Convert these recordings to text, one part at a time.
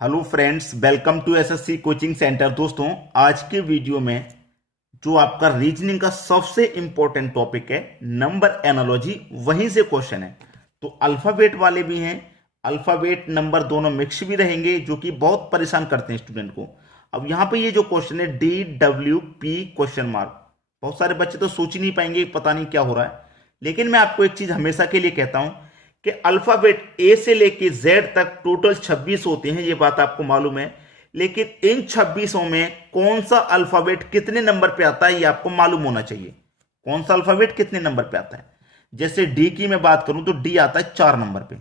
Hello friends, welcome to SSC coaching centre. दोस्तों, आज के वीडियो में जो आपका रीजनिंग का सबसे इंपॉर्टेंट टॉपिक है नंबर एनालॉजी, वहीं से क्वेश्चन है। तो अल्फाबेट वाले भी हैं, अल्फाबेट नंबर दोनों मिक्स भी रहेंगे, जो कि बहुत परेशान करते हैं स्टूडेंट को। अब यहाँ पे ये जो क्वेश्चन है DWP क्वेश्चन मार्क, बहुत सारे बच्चे तो सोच ही नहीं पाएंगे, पता नहीं क्या हो रहा है। लेकिन मैं आपको एक चीज हमेशा के लिए कहता हूं कि अल्फाबेट ए से लेके जेड तक टोटल 26 होते हैं, ये बात आपको मालूम है। लेकिन इन 26 में कौन सा अल्फाबेट कितने नंबर पे आता है ये आपको मालूम होना चाहिए। कौन सा अल्फाबेट कितने नंबर पे आता है। जैसे डी की मैं बात करूं तो डी आता है 4 नंबर पे।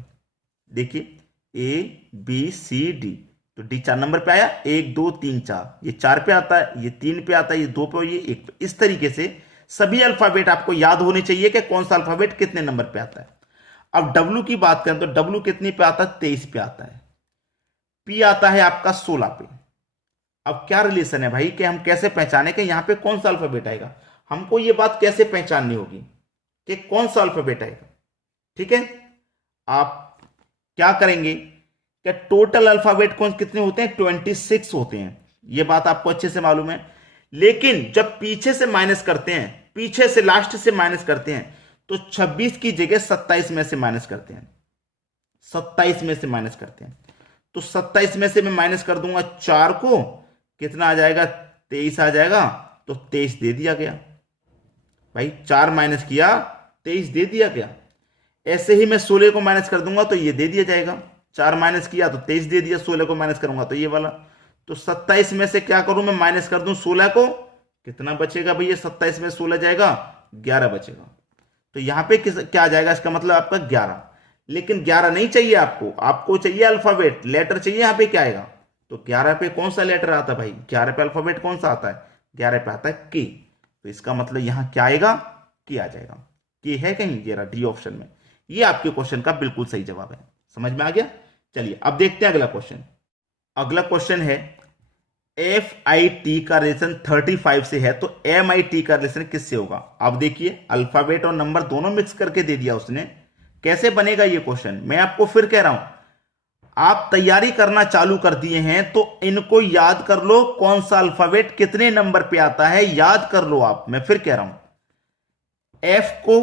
देखिए ABCD, तो डी 4 नंबर पे आया। 1 2 3 4, ये 4 पे आता है, ये 3 पे आता है, ये 2 पे, ये 1 पे। इस तरीके से सभी अल्फाबेट आपको याद होने चाहिए कि कौन सा अल्फाबेट कितने नंबर पे आता है। अब डब्ल्यू की बात करें तो डब्ल्यू कितनी पे आता है, 23 पे आता है। पी आता है आपका 16 पे। अब क्या रिलेशन है भाई कि हम कैसे पहचाने कि यहां पे कौन सा अल्फाबेट आएगा। हमको ये बात कैसे पहचाननी होगी कि कौन सा अल्फाबेट आएगा। ठीक है, आप क्या करेंगे कि टोटल अल्फाबेट कौन कितने होते हैं, 26 होते हैं। ये बात आपको अच्छे से मालूम है। लेकिन जब पीछे से माइनस करते हैं, पीछे से लास्ट से माइनस करते हैं, तो 26 की जगह 27 में से माइनस करते हैं। 27 में से माइनस करते हैं, तो 27 में से मैं माइनस कर दूंगा 4 को, कितना आ जाएगा, 23 आ जाएगा। तो 23 दे दिया गया भाई, 4 माइनस किया 23 दे दिया गया। ऐसे ही मैं 16 को माइनस कर दूंगा तो ये दे दिया जाएगा। 4 माइनस किया तो 23 दे दिया, 16 को माइनस करूंगा तो ये वाला। तो 27 में से क्या करूं मैं, माइनस कर दूं 16 को, कितना बचेगा भैया, 27 में 16 जाएगा, 11 बचेगा। तो यहां पे क्या आ जाएगा, इसका मतलब आपका 11। लेकिन 11 नहीं चाहिए आपको, आपको चाहिए अल्फाबेट, लेटर चाहिए। यहां पे क्या आएगा, तो 11 पे कौन सा लेटर आता है भाई, 11 पे अल्फाबेट कौन सा आता है, 11 पे आता है के। तो इसका मतलब यहां क्या आएगा, के आ जाएगा। के है कहीं, ये रहा डी ऑप्शन में। ये आपके क्वेश्चन का बिल्कुल सही जवाब है। समझ में आ गया। चलिए अब देखते हैं अगला क्वेश्चन। अगला क्वेश्चन है FIT का रिलेशन 35 से है, तो MIT का रिलेशन किससे होगा। अब देखिए, अल्फाबेट और नंबर दोनों मिक्स करके दे दिया उसने। कैसे बनेगा ये क्वेश्चन, मैं आपको फिर कह रहा हूं, आप तैयारी करना चालू कर दिए हैं तो इनको याद कर लो, कौन सा अल्फाबेट कितने नंबर पे आता है याद कर लो आप। मैं फिर कह रहा हूं, F को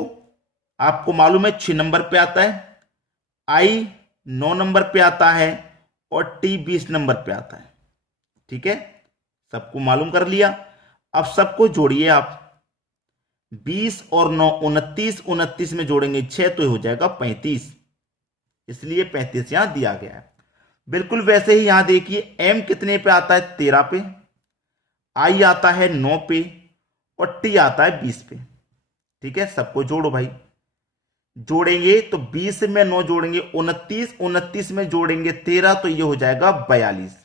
आपको मालूम है 6 नंबर पे आता है, I 9 नंबर पे आता है, और T 20 नंबर पे आता है। ठीक है, सबको मालूम कर लिया। अब सबको जोड़िए आप, 20 और 9 29, 29 में जोड़ेंगे 6 तो हो जाएगा 35, इसलिए 35 यहां दिया गया है। बिल्कुल वैसे ही यहां देखिए, एम कितने पे आता है, 13 पे, आई आता है 9 पे, और टी आता है 20 पे। ठीक है, सबको जोड़ो भाई। जोड़ेंगे तो 20 में 9 जोड़ेंगे 29, 29 में जोड़ेंगे 13 तो ये हो जाएगा 42।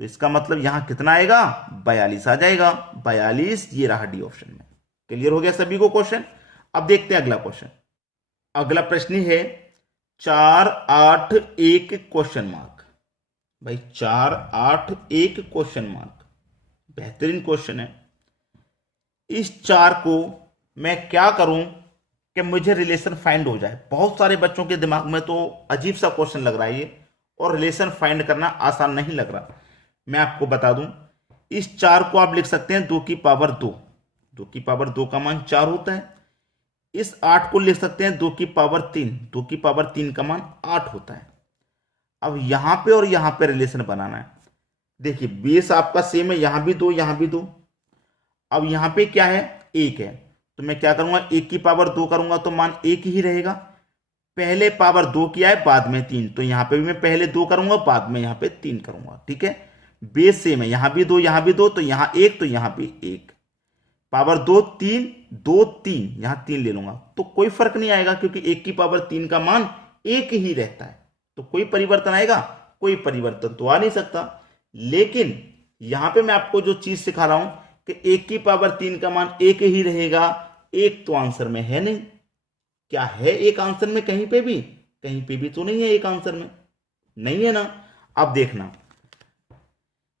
तो इसका मतलब यहां कितना आएगा, 42 आ जाएगा। 42 ये रहा डी ऑप्शन में। क्लियर हो गया सभी को क्वेश्चन। अब देखते हैं अगला क्वेश्चन। अगला प्रश्न है 4 8 1 क्वेश्चन मार्क। भाई 4 8 1 क्वेश्चन मार्क, बेहतरीन क्वेश्चन है। इस 4 को मैं क्या करूं कि मुझे रिलेशन फाइंड हो जाए। बहुत सारे बच्चों के दिमाग में तो अजीब सा क्वेश्चन लग रहा है ये, और रिलेशन फाइंड करना आसान नहीं लग रहा। मैं आपको बता दूं, इस 4 को आप लिख सकते हैं 2 की पावर 2। 2 की पावर 2 का मान 4 होता है। इस 8 को लिख सकते हैं 2 की पावर 3। 2 की पावर 3 का मान 8 होता है। अब यहां पे और यहां पे रिलेशन बनाना है। देखिए बेस आपका सेम है, यहां भी 2 यहां भी 2। अब यहां पे क्या है, 1 है, तो मैं क्या करूंगा, 1 की पावर 2 करूंगा तो मान 1 ही रहेगा। पहले पावर 2 किया है, बाद में 3, तो यहां पे भी मैं पहले 2 करूंगा, बाद में यहां पे 3 करूंगा। ठीक है, बेस सेम है, यहां भी 2 यहां भी 2, तो यहां 1 तो यहां भी 1। पावर 2 3, 2 3, यहां 3 ले लूंगा तो कोई फर्क नहीं आएगा, क्योंकि 1 की पावर 3 का मान 1 ही रहता है। तो कोई परिवर्तन आएगा, कोई परिवर्तन तो आ नहीं सकता। लेकिन यहां पे मैं आपको जो चीज सिखा रहा हूं कि 1 की पावर 3 का मान 1 ही रहेगा, 1 तो आंसर में है नहीं। क्या है एक आंसर में, कहीं पे भी, कहीं पे भी तो नहीं है एक आंसर में, नहीं है ना। अब देखना,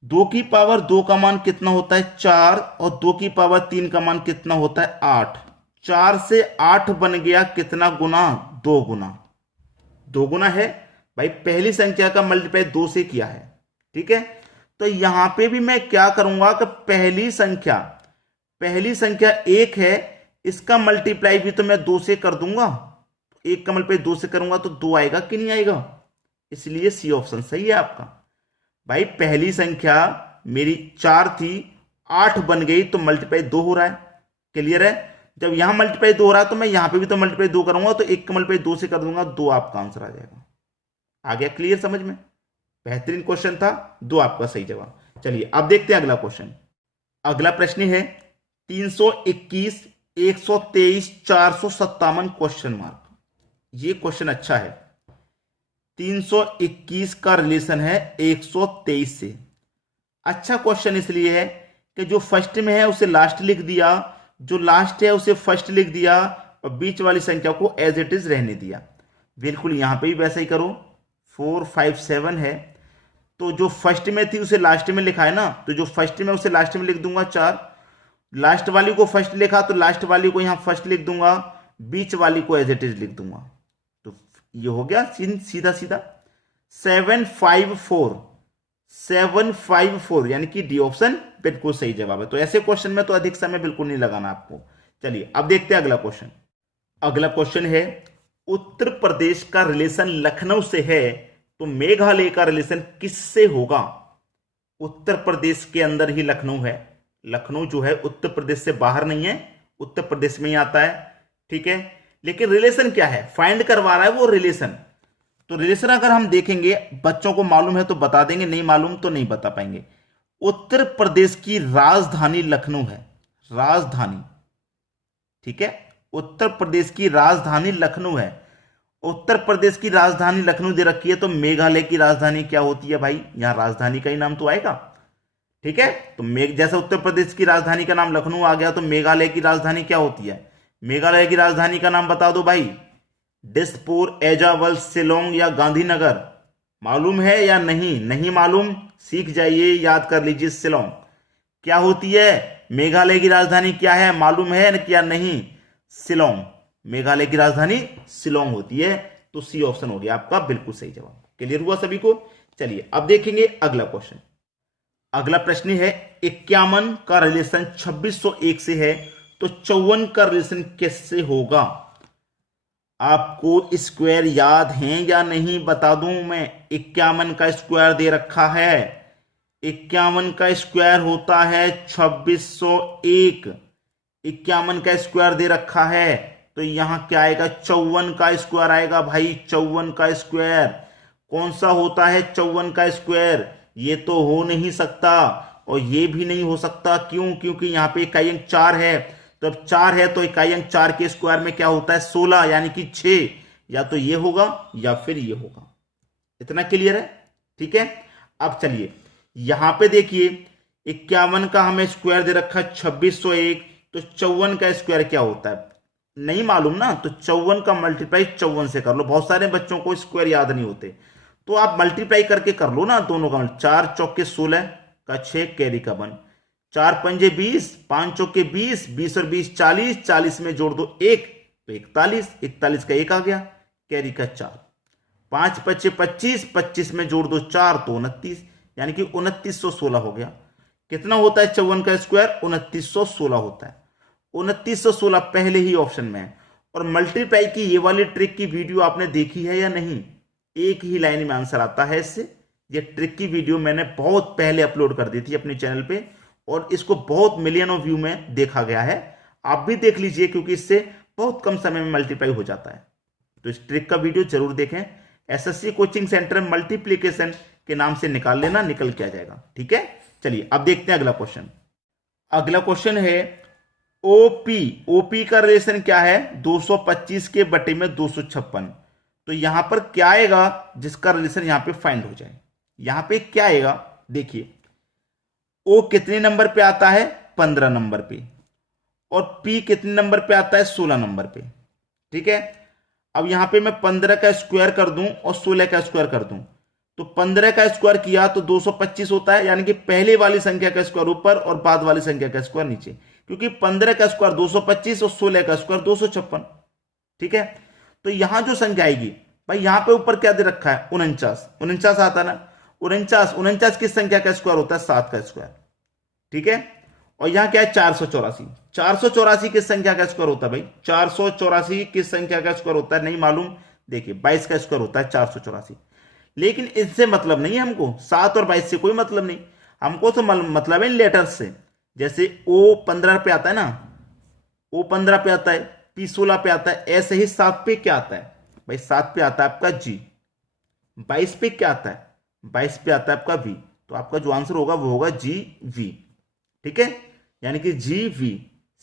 2 की पावर 2 का मान कितना होता है, 4, और 2 की पावर 3 का मान कितना होता है, 8। 4 से 8 बन गया, कितना गुना, 2 गुना। 2 गुना है भाई, पहली संख्या का मल्टीप्लाई 2 से किया है, ठीक है, तो यहां पे भी मैं क्या करूंगा कि पहली संख्या एक है, इसका मल्टीप्लाई भी तो मैं 2 से कर दूंगा, एक का मल्टीप्लाई 2 से करूंगा तो 2 आएगा कि नहीं आएगा, इसलिए सी ऑप्शन सही है आपका। भाई पहली संख्या मेरी 4 थी, 8 बन गई तो मल्टीप्लाई 2 हो रहा है, क्लियर है। जब यहां मल्टीप्लाई 2 हो रहा है तो मैं यहां पे भी तो मल्टीप्लाई 2 करूंगा, तो एक का मल्टीप्लाई 2 से कर दूंगा, 2 आपका आंसर आ जाएगा। आ गया क्लियर समझ में, बेहतरीन क्वेश्चन था, 2 आपका सही जवाब। चलिए अब देखते हैं अगला क्वेश्चन। अगला प्रश्न है 321, 123, 457 क्वेश्चन मार्क। ये क्वेश्चन अच्छा है। 321 का रिलेशन है 123 से। अच्छा क्वेश्चन इसलिए है कि जो फर्स्ट में है उसे लास्ट लिख दिया, जो लास्ट है उसे फर्स्ट लिख दिया, और बीच वाली संख्या को एज इट इज रहने दिया। बिल्कुल यहां पे भी वैसा ही करो। 4, 5, 7 है, तो जो फर्स्ट में थी उसे लास्ट में लिखा है ना, तो जो फर्स्ट में उसे लास्ट में लिख दूंगा 4, लास्ट वाली को फर्स्ट लिखा तो लास्ट वाली को यहां फर्स्ट लिख दूंगा, बीच वाली को एज इट इज लिख दूंगा, तो ये हो गया सीधा सीधा। 754 यानी कि डी ऑप्शन बिल्कुल सही जवाब है। तो ऐसे क्वेश्चन में तो अधिक समय बिल्कुल नहीं लगाना आपको। चलिए अब देखते हैं अगला क्वेश्चन। अगला क्वेश्चन है उत्तर प्रदेश का रिलेशन लखनऊ से है, तो मेघालय का रिलेशन किससे होगा। उत्तर प्रदेश के अंदर ही लखनऊ है, लखनऊ जो है उत्तर प्रदेश से बाहर नहीं है, उत्तर प्रदेश में ही आता है, ठीक है। लेकिन रिलेशन क्या है, फाइंड करवा रहा है वो रिलेशन। तो रिलेशन अगर हम देखेंगे, बच्चों को मालूम है तो बता देंगे, नहीं मालूम तो नहीं बता पाएंगे। उत्तर प्रदेश की राजधानी लखनऊ है, राजधानी, ठीक है, उत्तर प्रदेश की राजधानी लखनऊ है। उत्तर प्रदेश की राजधानी लखनऊ दे रखी है, तो मेघालय की राजधानी क्या होती है भाई, यहां राजधानी का ही नाम तो आएगा, ठीक है। तो जैसे उत्तर प्रदेश की राजधानी का नाम लखनऊ आ गया, तो मेघालय की राजधानी क्या होती है, मेघालय की राजधानी का नाम बता दो भाई। दिसपुर, एजावल, शिलोंग या गांधीनगर, मालूम है या नहीं, नहीं मालूम सीख जाइए, याद कर लीजिए। शिलोंग क्या होती है, मेघालय की राजधानी क्या है, मालूम है क्या नहीं, शिलोंग, मेघालय की राजधानी शिलोंग होती है। तो सी ऑप्शन हो गया आपका बिल्कुल सही जवाब। क्लियर हुआ सभी को। चलिए अब देखेंगे अगला क्वेश्चन। अगला प्रश्न है 51 का रिलेशन 2601 से है, तो 54 का रिलेशन किससे होगा। आपको स्क्वायर याद हैं या नहीं बता दूं मैं। 51 का स्क्वायर दे रखा है, 51 का स्क्वायर होता है 2601, 51 का स्क्वायर दे रखा है, तो यहां क्या आएगा, 54 का स्क्वायर आएगा भाई। 54 का स्क्वायर कौन सा होता है, 54 का स्क्वायर, ये तो हो नहीं सकता और ये भी नहीं हो सकता। क्यों, क्योंकि यहां पे इकाई अंक 4 है, तो अब 4 है तो इकाई अंक 4 के स्क्वायर में क्या होता है 16, यानी कि 6, या तो ये होगा या फिर ये होगा। इतना क्लियर है, ठीक है। अब चलिए यहां पे देखिए 51 का हमें स्क्वायर दे रखा है 2601, तो 54 का स्क्वायर क्या होता है नहीं मालूम ना, तो 54 का मल्टीप्लाई 54 से कर लो। बहुत सारे बच्चों को स्क्वायर याद नहीं होते, तो आप मल्टीप्लाई करके कर लो ना दोनों का। 4 चौके 16 का 6 कैरी का 1, 4 पंजे 20, 5 चौके 20, 20 और 20 40, 40 में जोड़ दो 1 तो 41, 41 का 1 आ गया, कैरी का 4, 5 पच्चे 25, 25 में जोड़ दो 4 तो 29, यानी कि 2916 हो गया। कितना होता है 54 का स्क्वायर, 2916 होता है। 2916 पहले ही ऑप्शन में है। और मल्टीप्लाई की ये वाली ट्रिक की वीडियो आपने देखी है या नहीं, एक ही लाइन में आंसर आता है इससे। ये ट्रिक की वीडियो मैंने बहुत पहले अपलोड कर दी थी अपने चैनल पे, और इसको बहुत मिलियनों व्यू में देखा गया है। आप भी देख लीजिए, क्योंकि इससे बहुत कम समय में मल्टीप्लाई हो जाता है। तो इस ट्रिक का वीडियो जरूर देखें। एसएससी कोचिंग सेंटर मल्टीप्लीकेशन के नाम से निकाल लेना, निकल के आ जाएगा, ठीक है। चलिए अब देखते हैं अगला क्वेश्चन। अगला क्वेश्चन है ओपी, ओपी का रिलेशन क्या है 225 के बटे में 256। तो यहां पर क्या आएगा जिसका रिलेशन यहां पे फाइंड हो जाए। यहां पे क्या आएगा देखिए, ओ कितने नंबर पे आता है 15 नंबर पे, और पी कितने नंबर पे आता है 16 नंबर पे, ठीक है। अब यहां पे मैं 15 का स्क्वायर कर दूं और 16 का स्क्वायर कर दूं, तो 15 का स्क्वायर किया तो 225 होता है, यानी कि पहले वाली संख्या का स्क्वायर ऊपर और बाद वाली संख्या का स्क्वायर नीचे, क्योंकि 15 का स्क्वायर 225 और 16 का स्क्वायर 256, ठीक है। तो यहां जो संख्या आएगी भाई, यहां पे ऊपर क्या दे रखा है 49, 49 आता ना, 49, 49 की संख्या का स्क्वायर होता है 7 का स्क्वायर, ठीक है। और यहां क्या है 484, 484 की संख्या का स्क्वायर होता है भाई, 484 की संख्या का स्क्वायर होता है, नहीं मालूम, देखिए 22 का स्क्वायर होता है 484। लेकिन इससे मतलब नहीं है हमको, 7 और 22 से कोई मतलब नहीं, हमको तो मतलब है लेटर्स से। जैसे ओ 15 पे आता है ना, ओ 15 पे आता है, पी 16 पे आता है, ऐसे ही 7 पे क्या आता है भाई, 7 पे आता है आपका जी, 22 पे क्या आता है, 22 पे आता है आपका वी। तो आपका जो आंसर होगा वो होगा जी वी, ठीक है, यानी कि जी वी,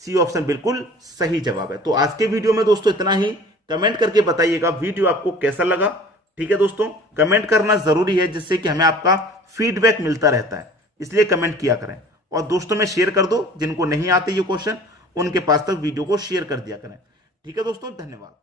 सी ऑप्शन बिल्कुल सही जवाब है। तो आज के वीडियो में दोस्तों इतना ही। कमेंट करके बताइएगा वीडियो आपको कैसा लगा, ठीक है दोस्तों, कमेंट करना जरूरी है जिससे कि हमें आपका फीडबैक मिलता रहता है, इसलिए कमेंट किया करें। और दोस्तों में शेयर कर दो, जिनको नहीं आते ये क्वेश्चन उनके पास तक वीडियो को शेयर कर दिया करें, ठीक है दोस्तों, धन्यवाद।